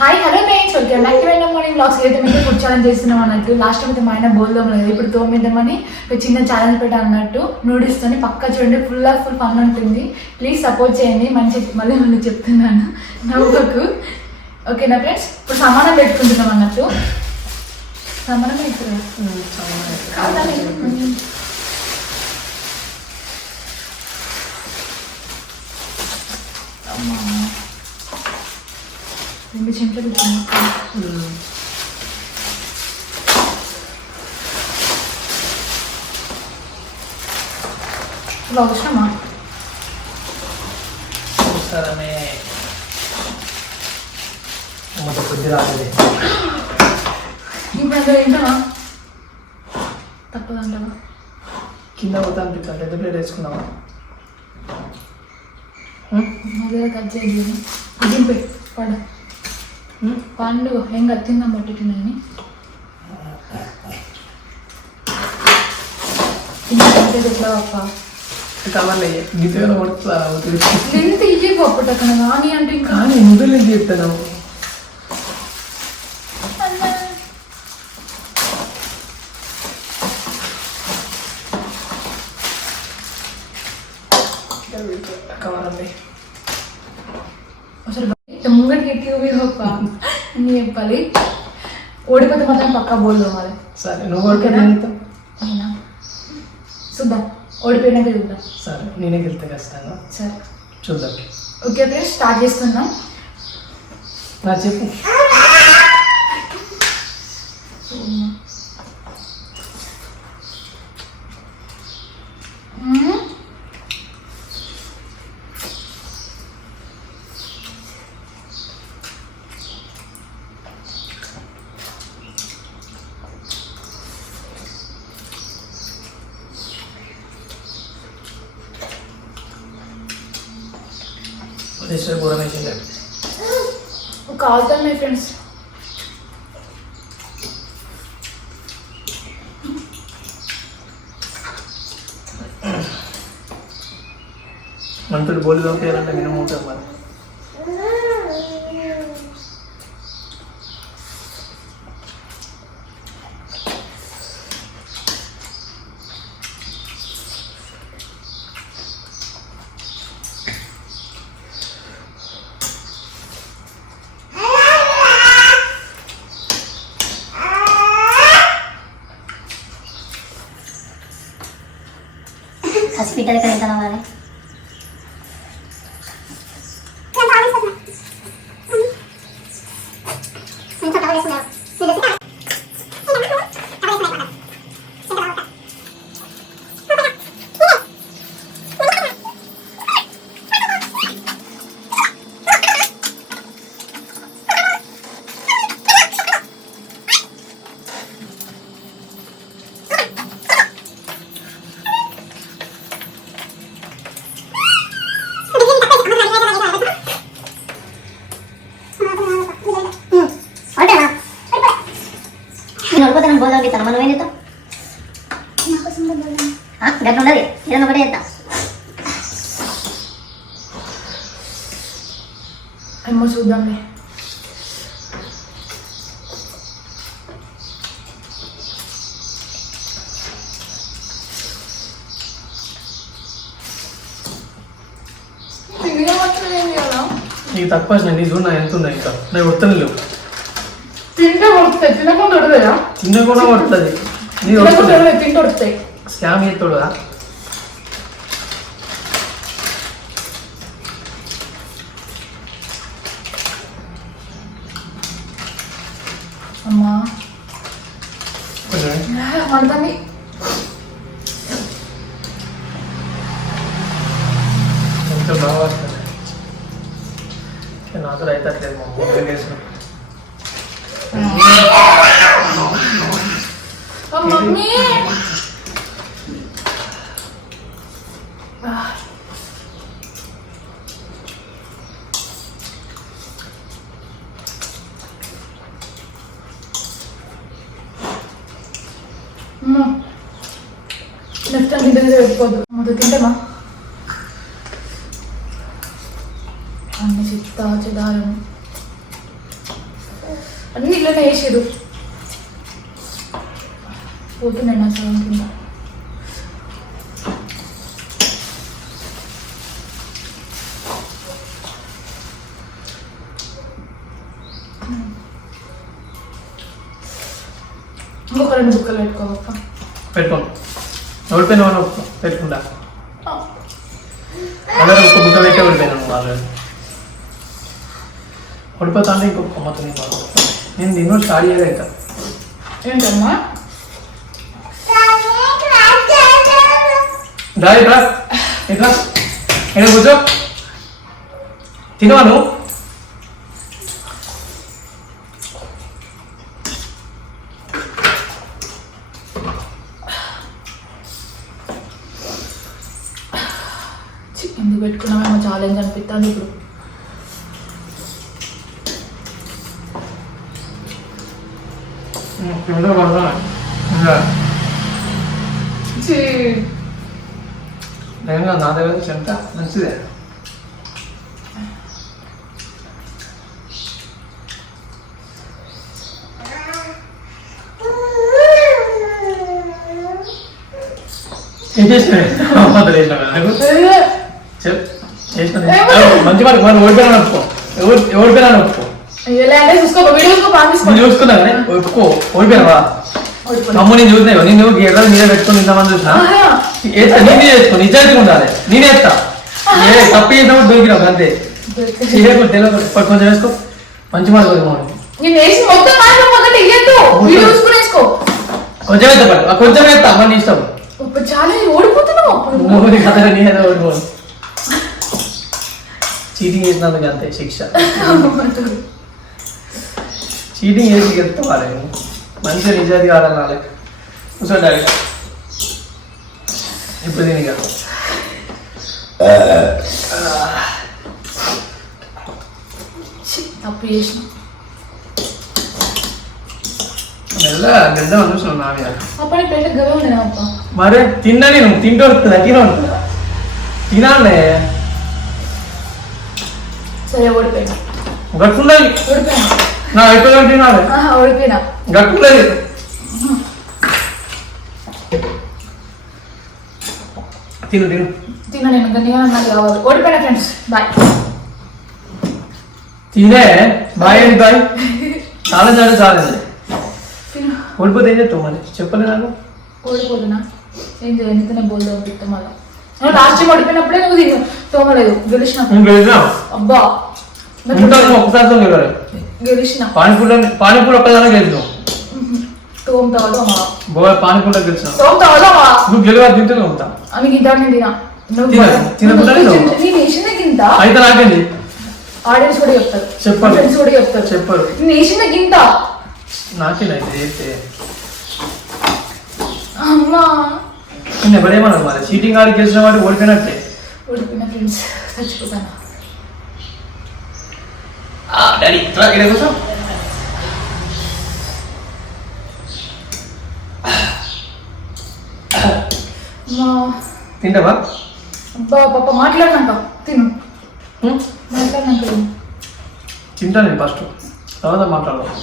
Hi hello friends, welcome back to my morning vlogs. అయితే మేము food challenge చేస్తున్నాం అన్నట్టు. లాస్ట్ టైం అయితే మా ఆయన బోల్దాం లేదు, ఇప్పుడు తోమిద్దామని ఒక చిన్న ఛాలెంజ్ పెట్టా అన్నట్టు. నూడిల్స్ తోని పక్కా చూడండి, ఫుల్ ఫన్ ఉంటుంది. ప్లీజ్ సపోర్ట్ చేయండి. మళ్ళీ చెప్తున్నాను, నవ్వుకు. ఓకేనా ఫ్రెండ్స్? ఇప్పుడు సమానం పెట్టుకుంటున్నాం అన్నట్టు. సమానం రెండు చెంచాలు ఇలా అవసరమా? అవసరమే. కొద్ది రాలేదు ఇప్పుడు అందులో ఏంటవా తప్పదంటావా? కింద పోతా అనిపిస్తుంది. పెద్ద ప్లేట్ వేసుకున్నావా? అదే కట్ చేయాలి. దింపే పడ పండు ఏం కత్తిందాం పట్టుకున్నాయని ఎట్లా పప్ప కవర్లు గీతగా పడుతుంది. ఎంత ఇయ్యి పప్పు టక్కన కానీ అంటే ఇంకా నువ్వులు ఏం చెప్తాను. కవరండి ముంగటికి ఎక్కి పప్ప అని చెప్పాలి. ఓడిపోతే మాత్రం పక్కా బోల్ తోమాలి. సరే, నువ్వు ఓడిపోయినా చూద్దాం. ఓడిపోయినాక చూద్దాం. సరే, నేనే గెలితే ఖచ్చితంగా. సరే చూద్దాం. ఓకే ఫ్రెండ్స్, స్టార్ట్ చేస్తున్నాం. నా చెప్పు. కాలుతాను మై ఫ్రెండ్స్. మంతుడు బోలి దొరికేయాలంటే మినిమం ఉంటుంది మరి. హాస్పిటల్ ఎక్కడ ఎంత రావాలి? నడుపుతాను బోదాం గీతాను. మనం ఏం చేద్దాం? గట్ల ఉండదు, ఏదైనా ఒకటే చేద్దాం. ఏమో చూద్దాంలే. నీకు తక్కువ నీ చూడు, నా ఎంత ఉన్నాయి ఇంకా. నాకు వస్తాను లేవు. తింటే కొడుతాయి, తినకుండా కొడతాయా? తిన్న కూడా పడుతుంది. తింటే కొడుతాయి. స్కామ్ చేస్తాడుగా. అమ్మా మంటని కొంచెం బాగా వస్తుంది. నాతో అవుతట్లేదు మా ముగ్గురు వేసిన. మమ్మీ నెక్స్ట్ టైం ఇంటి దగ్గర పెట్టుకోవద్దు. ముందు తింటామా? అన్ని చిత్తా చెదారం అన్ని ఇళ్ళనే వేసారు. పోతున్నాయి నా సగం కింద. ఇంకొక 2 బుక్కలు పెట్టుకోవప్ప. పెట్టుకోండి. ఓడిపోయిన వాళ్ళు పెట్టుకుంటా. అందరూ ఒక బుక్క పెట్టే ఓడిపోయినాను వాళ్ళు. ఓడిపోతా అంటే ఇంకొక మొత్తం నేను నిన్ను స్టార్ట్ చేయలే ఇంకా. ఏంటమ్మా రా ఇట్లా ఇట్లా ఇక్కడ కూర్చో. తినవా నువ్వు? ఎందుకు పెట్టుకున్నామేమో ఛాలెంజ్ అనిపిస్తుంది ఇప్పుడు. నా దగ్గర చెంత మంచిదే. మంచి మాట మనం ఓడిపోయినా ఒప్పుకో. ఓడిపోయినా ఒప్పుకో. చూసుకున్నా కానీ ఒప్పుకో. ఓడిపోయినావా? అమ్మ నేను చూసినావు. నేను గేదలు మీద పెట్టుకుని ఇంతమంది చూసినా. నేనే చేసుకో. నిజానికి ఉండాలి. నేనే ఎత్తా. తప్పు చేసినప్పుడు దొరికినావు అంతే. కొంచెం వేసుకో. మంచి మాట కొంచెం వేస్తా. కొంచెం వేస్తా. మన ఇష్టం. ఓడిపోతున్నావు. ఓడిపోను. చీటింగ్ చేసినందుకు అంతే శిక్ష. చీటింగ్ చేసి గెలుస్తావాలి. మంచిగా నిజాది కావాలి. కూర్చోండి. ఇప్పుడు దీనిగా తప్పు చేసిన మెల్లగా గడ్డ అనుకున్నాను నా మీద. అప్పుడు ప్లేట్ గర్వం ఉండేనా అప్ప? మరే తిన్నా నేను తింటూ వస్తుందా? తినవుతుందా? తినాలే. సరే ఓడిపోయినా. గట్టుండాలి. ఓడిపోయినా. నా ఎక్కువ తినాలి. ఓడిపోయినా. గట్టుండదు. తిను తిను తిన. నేను గట్టిగా నాకు కావాలి. ఓడిపోయినా ఫ్రెండ్స్. బాయ్. తినే బాయ్ అండి. బాయ్. చాలా చాలండి. ఓడిపోతే ఏం చెప్తావు మరి? చెప్పలే నాకు. ఓడిపోతున్నా ఏం చేయాలి? ఎందుకనే బోల్దో ఉంటుంది మళ్ళీ. లాస్ట్ టైం ఓడిపోయినప్పుడే నువ్వు తోమలేదు. గెలిచిన. అబ్బా ఒకసారి గెలిచిన. పానీపూరి ఒక్కదానే గెలిచినావు. తోముతావా? పానీపూరి గెలిచిన. తోముతావా? నువ్వు గెలువ తింటూనే ఉంటా. అని గింటా నేను తినా. అయితే నాకేంటి? ఆడియన్స్ కూడా చెప్తారు. చెప్పారు. ఫ్రెండ్స్ కూడా చెప్తారు. చెప్పారు. నేసిన గింత నాకేనైతే చేస్తే అమ్మా. నేను ఎవరేమన్నారు మరి? చీటింగ్ ఆడి గెలిచిన వాడు ఓడిపోయినట్టే. ఓడిపోయిన ఫ్రెండ్స్. చచ్చిపోతాను. డాడీ ఇట్లా ఇక్కడ కూర్చో. తింటావా? అబ్బా పాప మాట్లాడినాక తిను. మాట్లాడినాక తింటా నేను ఫస్ట్, తర్వాత మాట్లాడదాం.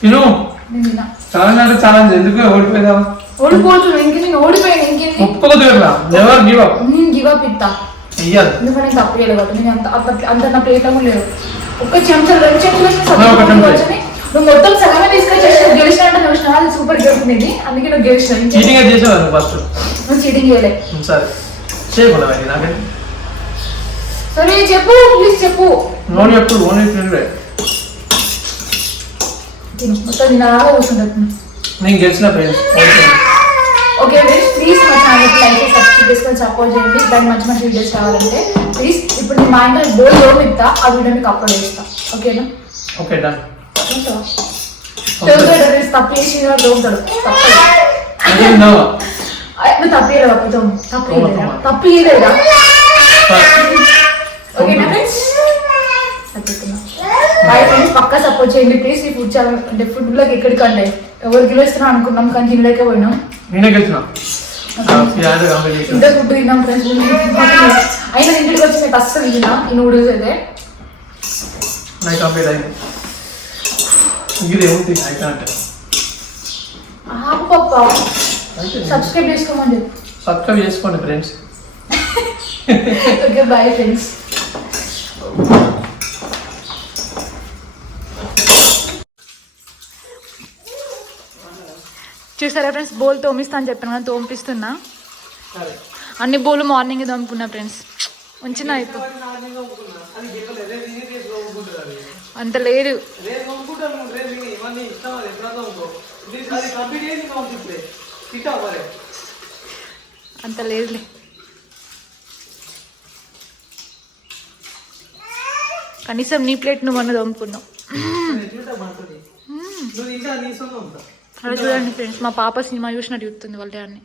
తిను. ఛాలెంజ్ అంటే ఛాలెంజ్. ఎందుకు ఓడిపోయినావా? ఓడిపోతున్నా. ఇంక నేను ఓడిపోయాను. ఇంకేంటి? ఒప్పుకోదు. Never give up. నేను గివ్ అప్ ఇస్తా. ఇయ్యాలి. ఎందుకంటే నేను తప్పు చేయలేదు. నేను అంత నా ప్లేట్లో లేదు. ఒక్క చెంచా 2 చెంచాలు నువ్వు మొత్తం సగమే తీసుకొచ్చి గెలిచినట్టు చూసినా. అది సూపర్ గెలుపుతుంది. అందుకే నువ్వు గెలిచిన. చీటింగ్ చేసేవాడు ఫస్ట్. నువ్వు చీటింగ్ చేయలే. సరే చేయకుండా నాకే. సరే చెప్పు ప్లీజ్ చెప్పు. నోని ఎప్పుడు ఓన్లీ ఫ్రెండ్. మొత్తం నేను అలా కూర్చుంటాను. నేను గెలిచిన ఫ్రెండ్స్. ఓకే ఫ్రెండ్స్, ప్లీజ్ మా ఛానల్కి లైక్ సబ్స్క్రైబ్ చేసుకొని సపోర్ట్ చేయండి. దానికి మంచి మంచి వీడియోస్ కావాలంటే ప్లీజ్. ఇప్పుడు నేను మా ఇంట్లో బోల్ ఇస్తా. ఆ వీడియో మీకు అప్లోడ్ చేస్తా. ఓకేనా? Okay done. తప్పు చేసి తోముతాడు. నువ్వు తప్పు చేయలేదు. తప్పు చేయలేదా? ఓకేనా ఫ్రెండ్స్? Bye friends. పక్కా సపోర్ట్ చేయండి ప్లీజ్. ఈ ఫుడ్ ఛానల్ అంటే ఫుడ్లోకి ఎక్కడికంటే ఎవరు గెలుస్తున్నాం అనుకున్నాం కానీ తినలేక పోయినాం. నేనే గెలిచిన. ఇంత ఫుడ్ తిన్నాం ఫ్రెండ్స్. అయినా ఇంటికి వచ్చి మీకు అస్సలు తిన్నా ఈ నూడిల్స్ అయితే. కంప్లీట్ అయింది. ఇది ఏముంది అయితే అంటే ఆపు పప్ప సబ్స్క్రైబ్ చేసుకోమని చెప్పు. సబ్స్క్రైబ్ చేసుకోండి ఫ్రెండ్స్. Okay bye friends. చూసారా ఫ్రెండ్స్, బోల్ తోమిస్తా అని చెప్పాను కదా, తోమిపిస్తున్నా. సరే అన్ని బోలు మార్నింగ్ తోముకున్నా ఫ్రెండ్స్. ఉంచిన అయిపో అంత లేదు. అంత లేదులే. కనీసం నీ ప్లేట్ నువ్వు అన్న తోముకున్నావు. అలా చూడండి ఫ్రెండ్స్, మా పాప సినిమా చూసినట్టు చూస్తుంది వాళ్ళ డాన్ని.